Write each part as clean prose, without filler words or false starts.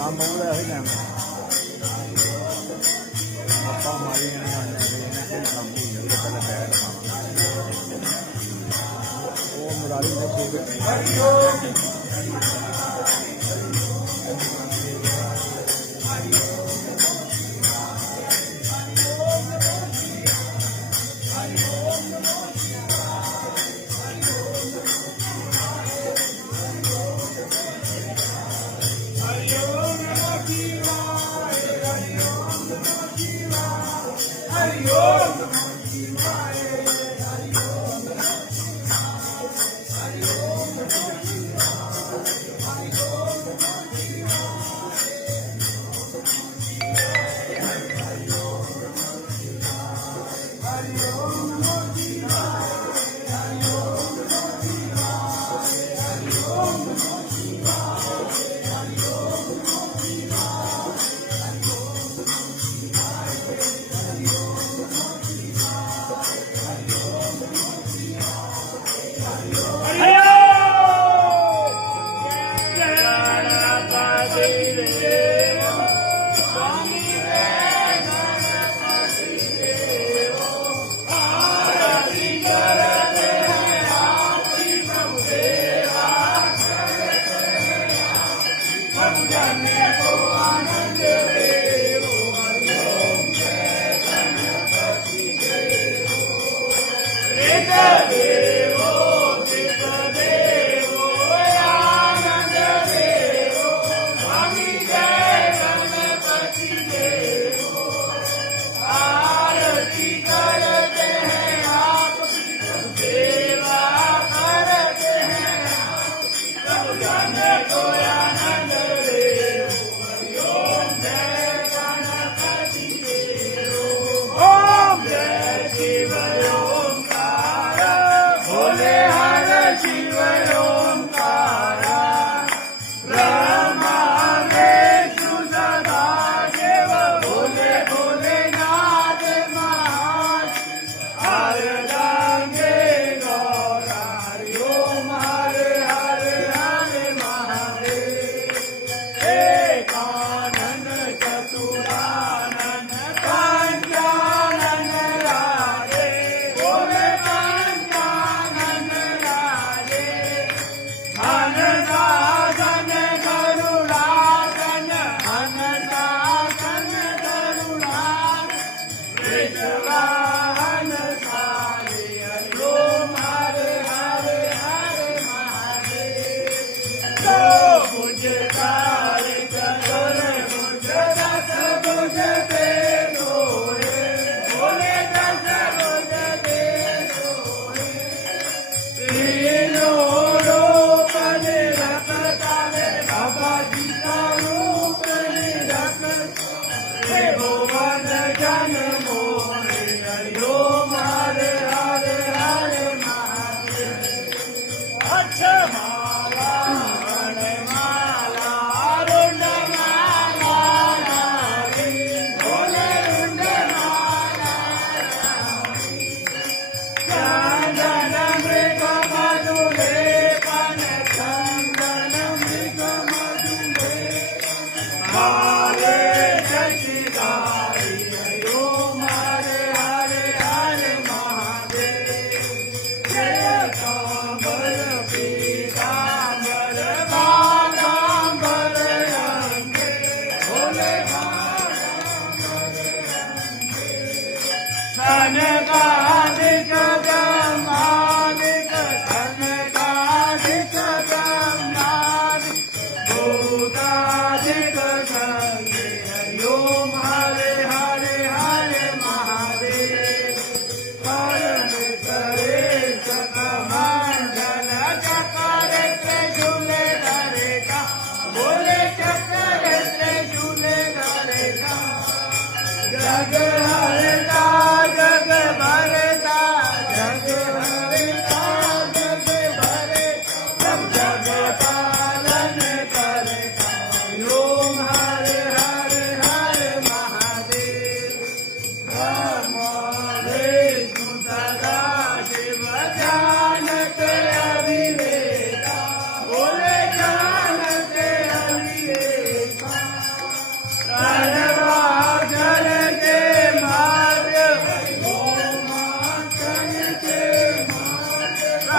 નામ બોલ્યા હોય ને એમ પપ્પા મારી એને કોઈ કામ નહીં એટલે પહેલાં તૈયાર ઓ મુરારી ને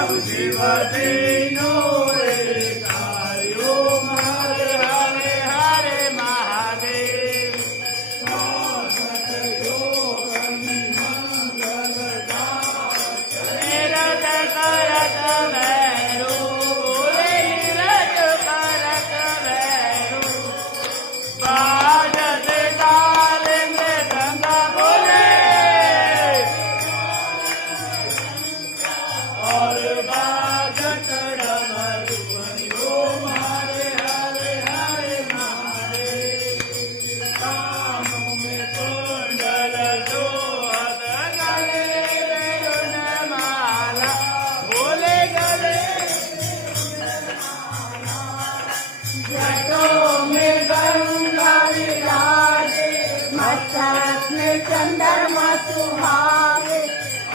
શિવજીનો રે કાર્યો હરે હરે હરે મહાદેવ चंद्रमा सुहावे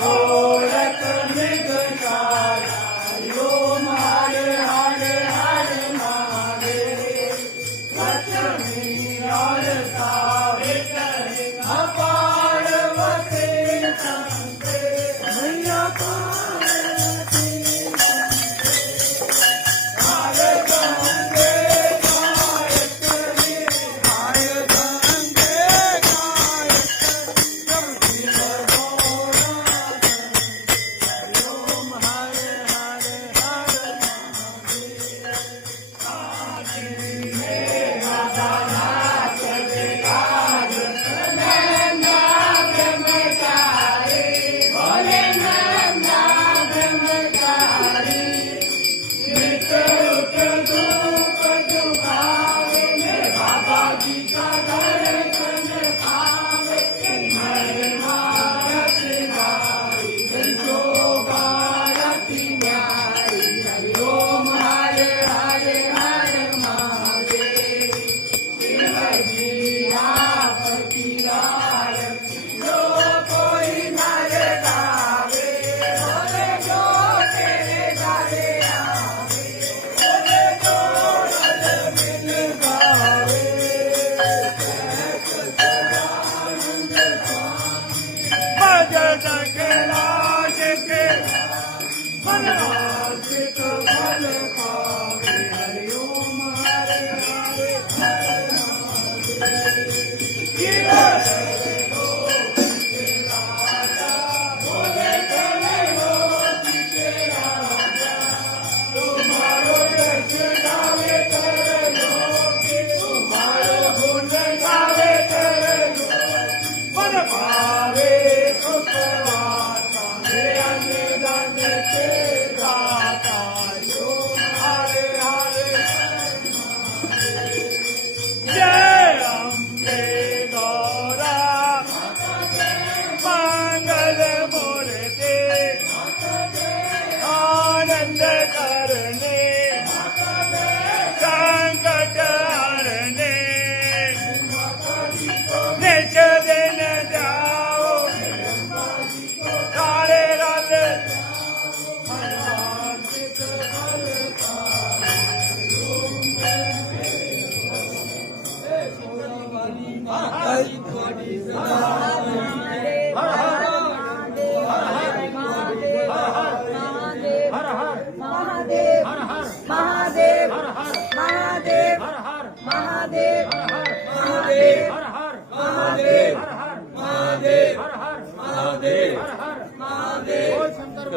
औरत मृगशाला हरे हरे हरे महादेव लक्ष्मी और सावित्री पार्वती संते मैया पार्वती हरे गंगे गायत्री हरे गंगे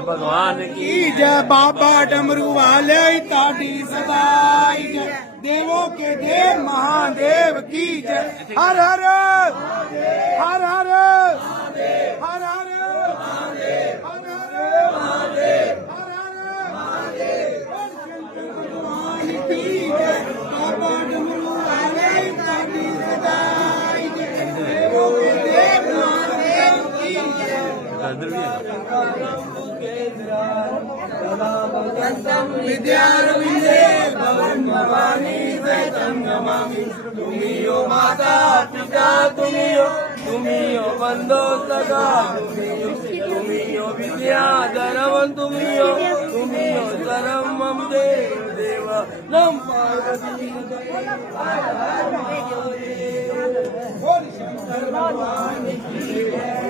भगवान की जय बाबा डमरू वाले ताड़ी सदाई जय देवों के देव महादेव की जय हर हर हर हर हर हर भगवान की जय बाबा डमरू वाले ताड़ी सदाई जय देवों के देव महादेव की जय विद्यारविंदे भवन भवानी सहितं नमामि तुमियो माता पिता तुमियो बंधो सगा तुमियो विद्याधरवं तुमियो शरणं मम देव नम पार्वती बोल शंकर भगवान की जय।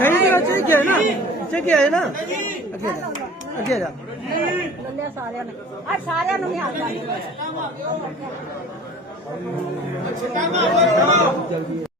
ਸਹੀ ਤਰ੍ਹਾਂ ਚੇਕ ਹੈ ਨਾ ਅੱਗੇ ਜਾ ਲੱਲੇ ਸਾਰਿਆਂ ਨੇ ਆ ਸਾਰਿਆਂ ਨੂੰ ਨਹੀਂ ਆਉਂਦਾ